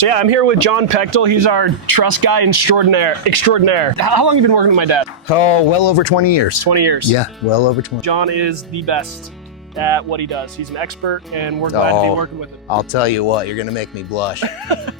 So yeah, I'm here with John Pechtel. He's our truss guy extraordinaire. How long have you been working with my dad? Oh, well over 20 years. 20 years. Yeah, well over 20. John is the best at what he does. He's an expert, and we're glad to be working with him. I'll tell you what, you're gonna make me blush.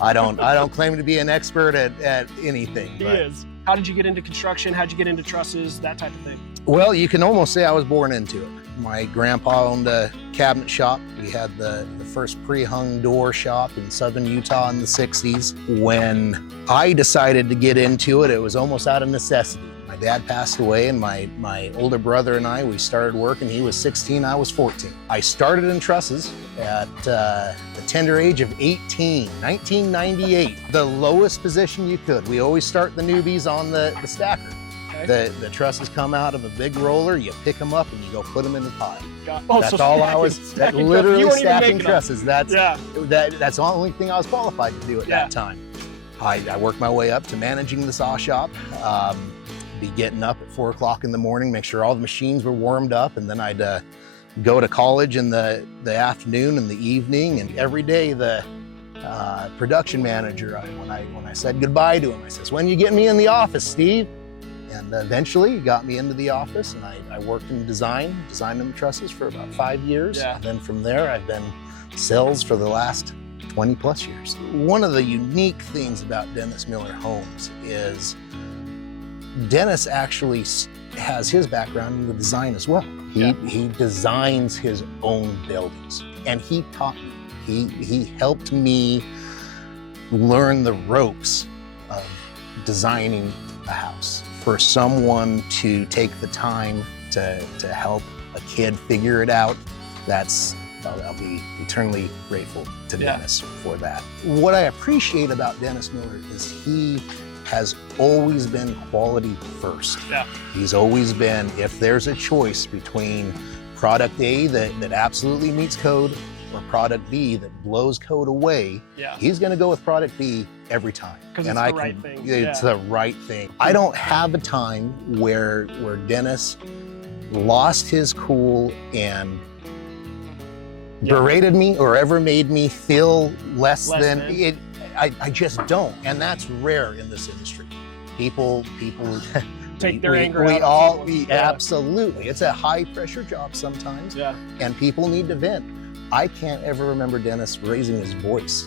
I don't claim to be an expert at anything. He is. How did you get into construction? How'd you get into trusses? That type of thing. Well, you can almost say I was born into it. My grandpa owned a cabinet shop. We had the first pre-hung door shop in southern Utah in the 60s. When I decided to get into it, it was almost out of necessity. My dad passed away, and my older brother and I, we started working. He was 16, I was 14. I started in trusses at the tender age of 18, 1998. The lowest position you could. We always start the newbies on the stacker. Okay. The trusses come out of a big roller, you pick them up and you go put them in the pile. That's all I was, literally stacking trusses. That's the only thing I was qualified to do at that time. I worked my way up to managing the saw shop. Be getting up at 4 o'clock in the morning, make sure all the machines were warmed up, and then I'd go to college in the afternoon and the evening. And every day the production manager, when I said goodbye to him, I says, "When you get me in the office, Steve?" And eventually he got me into the office, and I worked in designing them trusses for about 5 years. Yeah. And then from there, I've been sales for the last 20 plus years. One of the unique things about Dennis Miller Homes is Dennis actually has his background in the design as well. He designs his own buildings, and he taught me. He helped me learn the ropes of designing a house. For someone to take the time to help a kid figure it out, I'll be eternally grateful to Dennis for that. What I appreciate about Dennis Miller is he has always been quality first. Yeah. He's always been, if there's a choice between product A that absolutely meets code or product B that blows code away, he's gonna go with product B every time. Because it's the right thing. It's the right thing. I don't have a time where Dennis lost his cool and berated me or ever made me feel less than it. I just don't, and that's rare in this industry. People take their anger out. Absolutely. It's a high pressure job sometimes, and people need to vent. I can't ever remember Dennis raising his voice,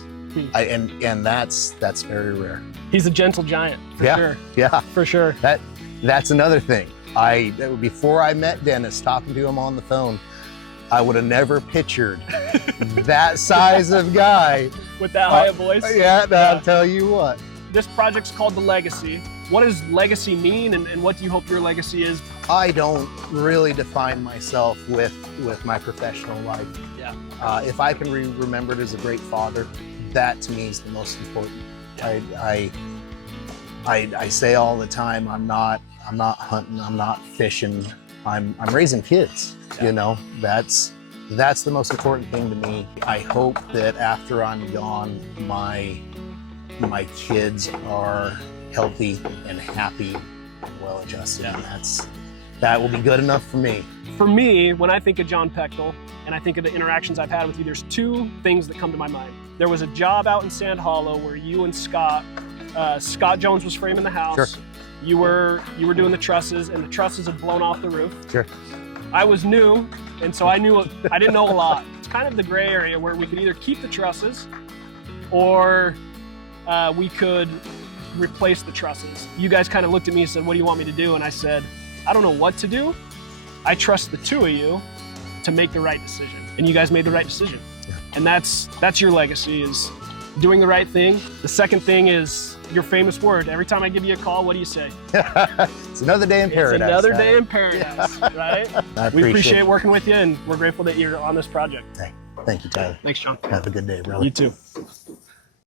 and that's very rare. He's a gentle giant, for sure. Yeah, for sure. That's another thing. Before I met Dennis, talking to him on the phone, I would have never pictured that size of guy. With that high a voice? I'll tell you what. This project's called The Legacy. What does legacy mean, and what do you hope your legacy is? I don't really define myself with my professional life. Yeah. If I can be remembered as a great father, that to me is the most important. I say all the time, I'm not hunting, I'm not fishing, I'm raising kids. You know, that's the most important thing to me. I hope that after I'm gone, my kids are healthy and happy and well-adjusted, and that will be good enough for me. For me, when I think of John Pechtel, and I think of the interactions I've had with you, there's two things that come to my mind. There was a job out in Sand Hollow where you and Scott Jones was framing the house. Sure. You were doing the trusses, and the trusses had blown off the roof. Sure. I was new, and so I didn't know a lot. It's kind of the gray area where we could either keep the trusses or we could replace the trusses. You guys kind of looked at me and said, "What do you want me to do?" And I said, "I don't know what to do. I trust the two of you to make the right decision." And you guys made the right decision. Yeah. And that's your legacy, is doing the right thing. The second thing is your famous word. Every time I give you a call, what do you say? It's another day in paradise. It's another day in paradise, right? We appreciate working with you, and we're grateful that you're on this project. Hey, thank you, Tyler. Thanks, John. Have a good day, brother. You too.